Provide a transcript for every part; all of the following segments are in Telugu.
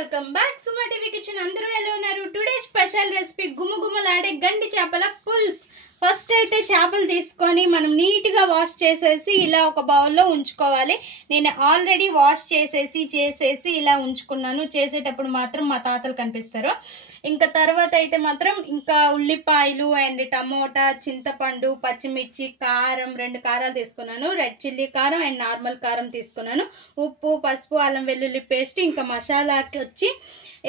వెల్కమ్ బ్యాక్ సుమా టీవీ కిచెన్. అందరూ ఎలా ఉన్నారు? టుడే స్పెషల్ రెసిపీ గుమగుమలాడే గండి చేపల పుల్స్. ఫస్ట్ అయితే చేపలు తీసుకొని మనం నీట్ గా వాష్ చేసేసి ఇలా ఒక బౌల్లో ఉంచుకోవాలి. నేను ఆల్రెడీ వాష్ చేసేసి ఇలా ఉంచుకున్నాను. చేసేటప్పుడు మాత్రం మా తాతలు కనిపిస్తారు. ఇంకా తర్వాత అయితే మాత్రం ఇంకా ఉల్లిపాయలు అండ్ టమోటా, చింతపండు, పచ్చిమిర్చి, కారం, 2 కారాలు తీసుకున్నాను. రెడ్ చిల్లీ కారం అండ్ నార్మల్ కారం తీసుకున్నాను. ఉప్పు, పసుపు, అల్లం వెల్లుల్లి పేస్ట్, ఇంకా మసాలాకి వచ్చి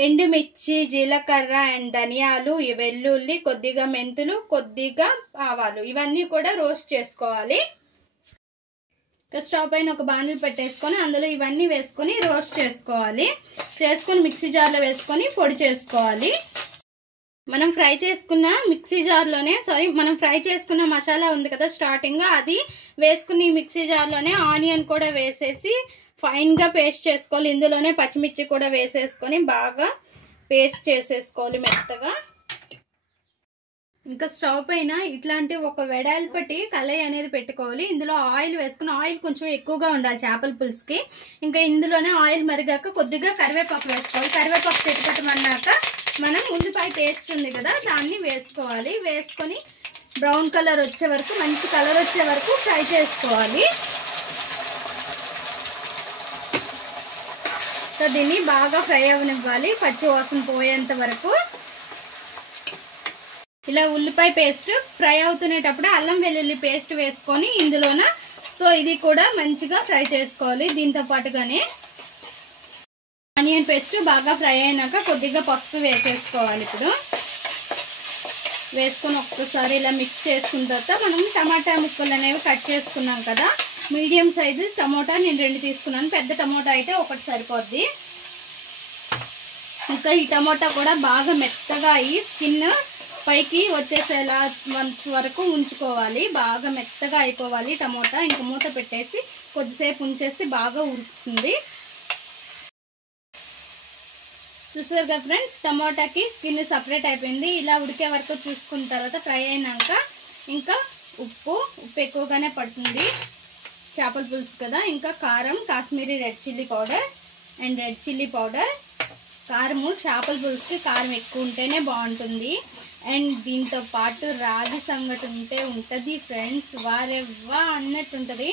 ఎండుమిర్చి, జీలకర్ర అండ్ ధనియాలు, వెల్లుల్లి, కొద్దిగా మెంతులు, కొద్దిగా ఆవాలు, ఇవన్నీ కూడా రోస్ట్ చేసుకోవాలి. స్టవ్ పైన ఒక బాణలి పెట్టేసుకొని అందులో ఇవన్నీ వేసుకొని రోస్ట్ చేసుకోవాలి. చేసుకొని మిక్సీ జార్లో వేసుకొని పొడి చేసుకోవాలి. మనం ఫ్రై చేసుకున్న మనం ఫ్రై చేసుకున్న మసాలా ఉంది కదా స్టార్టింగ్, అది వేసుకుని మిక్సీ జార్లోనే ఆనియన్ కూడా వేసేసి ఫైన్ గా పేస్ట్ చేసుకోవాలి. ఇందులోనే పచ్చిమిర్చి కూడా వేసేసుకొని బాగా పేస్ట్ చేసేసుకోవాలి మెత్తగా. ఇంకా స్టవ్ పైన ఇట్లాంటి ఒక వెడల్పటి కళాయి అనేది పెట్టుకోవాలి. ఇందులో ఆయిల్ వేసుకుని, ఆయిల్ కొంచెం ఎక్కువగా ఉండాలి చేపల పులుసుకి. ఇంకా ఇందులోనే ఆయిల్ మరిగాక కొద్దిగా కరివేపాకు వేసుకోవాలి. కరివేపాకు పెట్టుకోవటమన్నాక మనం ఉల్లిపాయ పేస్ట్ ఉంది కదా దాన్ని వేసుకోవాలి. వేసుకొని బ్రౌన్ కలర్ వచ్చే వరకు, మంచి కలర్ వచ్చే వరకు ఫ్రై చేసుకోవాలి. సో దీన్ని బాగా ఫ్రై అవనివ్వాలి, పచ్చి వాసన పోయేంత వరకు. ఇలా ఉల్లిపాయ పేస్ట్ ఫ్రై అవుతునేటప్పుడు అల్లం వెల్లుల్లి పేస్ట్ వేసుకొని ఇందులోన ఇది కూడా మంచిగా ఫ్రై చేసుకోవాలి. దీంతో పాటుగానే ఆనియన్ పేస్ట్ బాగా ఫ్రై అయినాక కొద్దిగా పసుపు వేసేసుకోవాలి. ఇప్పుడు వేసుకొని ఒక్కసారి ఇలా మిక్స్ చేసుకున్న తర్వాత మనం టమాటా ముక్కలు అనేవి కట్ చేసుకున్నాం కదా, మీడియం సైజు టమోటా నేను 2 తీసుకున్నాను. పెద్ద టమోటా అయితే 1 సరిపోద్ది. ఇంకా ఈ టమోటా కూడా బాగా మెత్తగా అయ్యి స్కిన్ పైకి వచ్చేసేలా వరకు ఉంచుకోవాలి. బాగా మెత్తగా అయిపోవాలి టమోటా. ఇంకా మూత పెట్టేసి కొద్దిసేపు ఉంచేసి బాగా ఉడుకుతుంది. చూసారు కదా ఫ్రెండ్స్, టమోటాకి స్కిన్ సపరేట్ అయిపోయింది. ఇలా ఉడికే వరకు చూసుకున్న తర్వాత ఫ్రై అయినాక ఇంకా ఉప్పు ఎక్కువగానే పడుతుంది చేపల పులుసు కదా. ఇంకా కారం, Kashmiri red chilli powder and red chilli powder. కారము చేపల పులుసుకి కారం ఎక్కువ ఉంటేనే బాగుంటుంది. అండ్ దీంతో పాటు రాగి సంగటి ఉంటుంది ఫ్రెండ్స్, వారెవ్వా అన్నట్టు ఉంటుంది.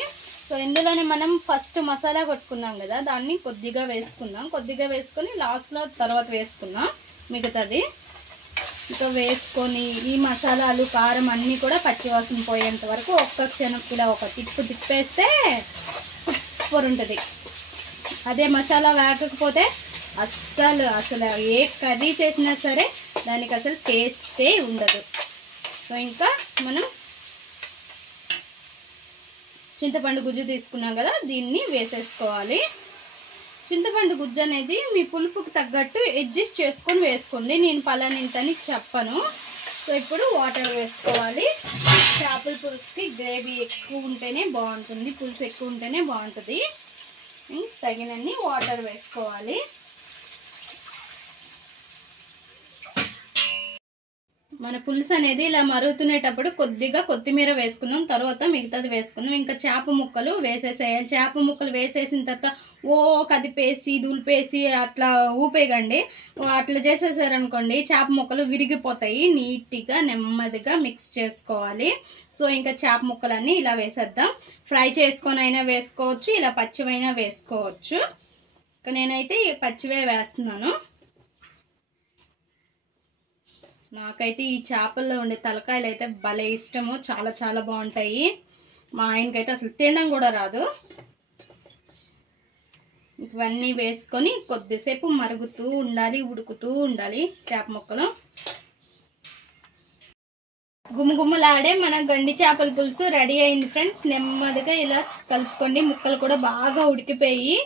సో ఇందులోనే మనం ఫస్ట్ మసాలా కొట్టుకున్నాం కదా, దాన్ని కొద్దిగా వేసుకున్నాం. కొద్దిగా వేసుకొని లాస్ట్లో తర్వాత వేసుకున్నాం మిగతాది. ఇంకా వేసుకొని ఈ మసాలాలు, కారం అన్నీ కూడా పచ్చివాసన పోయేంత వరకు ఒక్క క్షణం ఇలా ఒక తిప్పేస్తే సూపర్ ఉంటుంది. అదే మసాలా వేయకపోతే అసలు ఏ కర్రీ చేసినా సరే దానికి అసలు టేస్టే ఉండదు. సో ఇంకా మనం చింతపండు గుజ్జు తీసుకున్నాం కదా, దీన్ని వేసేసుకోవాలి. చింతపండు గుజ్జు అనేది మీ పులుపుకి తగ్గట్టు అడ్జస్ట్ చేసుకొని వేసుకోండి. నేను పలానింతని చెప్పను. సో ఇప్పుడు వాటర్ వేసుకోవాలి. చేపల పులుసుకి గ్రేవీ ఎక్కువ ఉంటేనే బాగుంటుంది, పులుసు ఎక్కువ ఉంటేనే బాగుంటుంది. తగినన్ని వాటర్ వేసుకోవాలి. మన పులుసు అనేది ఇలా మరుగుతునేటప్పుడు కొద్దిగా కొత్తిమీర వేసుకుందాం, తర్వాత మిగతాది వేసుకుందాం. ఇంకా చేప ముక్కలు వేసేసేయాలి. చేప ముక్కలు వేసేసిన తర్వాత కదిపేసి దులిపేసి అట్లా ఊపేయకండి. అట్లా చేసేసారనుకోండి చేప ముక్కలు విరిగిపోతాయి. నీట్గా నెమ్మదిగా మిక్స్ చేసుకోవాలి. సో ఇంకా చేప ముక్కలన్నీ ఇలా వేసేద్దాం. ఫ్రై చేసుకొని అయినా వేసుకోవచ్చు, ఇలా పచ్చివైనా వేసుకోవచ్చు. నేనైతే పచ్చివే వేస్తున్నాను. నాకైతే ఈ చేపల్లో ఉండే తలకాయలు అయితే భలే ఇష్టము, చాలా చాలా బాగుంటాయి. మా ఆయనకైతే అసలు తినడం కూడా రాదు. ఇవన్నీ వేసుకొని కొద్దిసేపు మరుగుతూ ఉండాలి, ఉడుకుతూ ఉండాలి చేప ముక్కలు. గుమగుమలాడే మన గండి చేపల పులుసు రెడీ అయింది ఫ్రెండ్స్. నెమ్మదిగా ఇలా కలుపుకోండి. ముక్కలు కూడా బాగా ఉడికిపోయి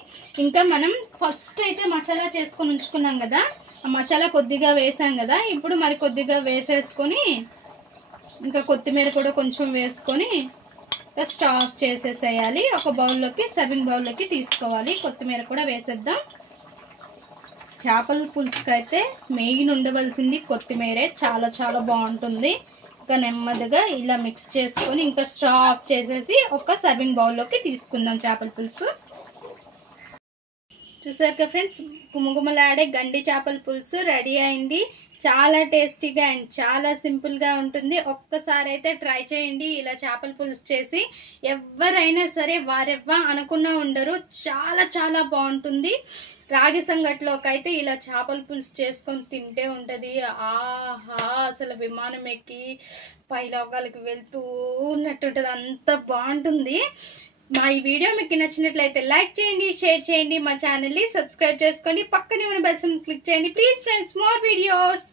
ఇంకా మనం ఫస్ట్ అయితే మసాలా చేసుకొని ఉంచుకున్నాం కదా, ఆ మసాలా కొద్దిగా వేసాం కదా, ఇప్పుడు మరి కొద్దిగా వేసేసుకొని ఇంకా కొత్తిమీర కూడా కొంచెం వేసుకొని స్టవ్ ఆఫ్ చేసేసేయాలి. ఒక బౌల్లోకి, సర్వింగ్ బౌల్లోకి తీసుకోవాలి. కొత్తిమీర కూడా వేసేద్దాం. చేపల పులుసుకి అయితే మెయిన్ ఉండవలసింది కొత్తిమీరే, చాలా చాలా బాగుంటుంది. ఇంకా నెమ్మదిగా ఇలా మిక్స్ చేసుకొని ఇంకా స్టవ్ ఆఫ్ చేసేసి ఒక సర్వింగ్ బౌల్లోకి తీసుకుందాం చేపల పులుసు. చూసారు కదా ఫ్రెండ్స్, గుమగుమలాడే గండి చేపల పులుసు రెడీ అయింది. చాలా టేస్టీగా అండ్ చాలా సింపుల్గా ఉంటుంది. ఒక్కసారి అయితే ట్రై చేయండి ఇలా చేపల పులుసు చేసి. ఎవరైనా సరే వారెవ్వా అనుకున్నా ఉండరు, చాలా చాలా బాగుంటుంది. రాగి సంగట్లోకి అయితే ఇలా చేపల పులుసు చేసుకొని తింటే ఉంటుంది ఆహా, అసలు విమానం ఎక్కి పైలోకాలకి వెళ్తూ ఉన్నట్టుంటుంది, అంత బాగుంటుంది. మా ఈ వీడియో మీకు నచ్చినట్లయితే లైక్ చేయండి, షేర్ చేయండి, మా ఛానల్ని సబ్స్క్రైబ్ చేసుకోండి, పక్కనే ఉన్న బెల్ సింబల్ క్లిక్ చేయండి ప్లీజ్ ఫ్రెండ్స్. More videos.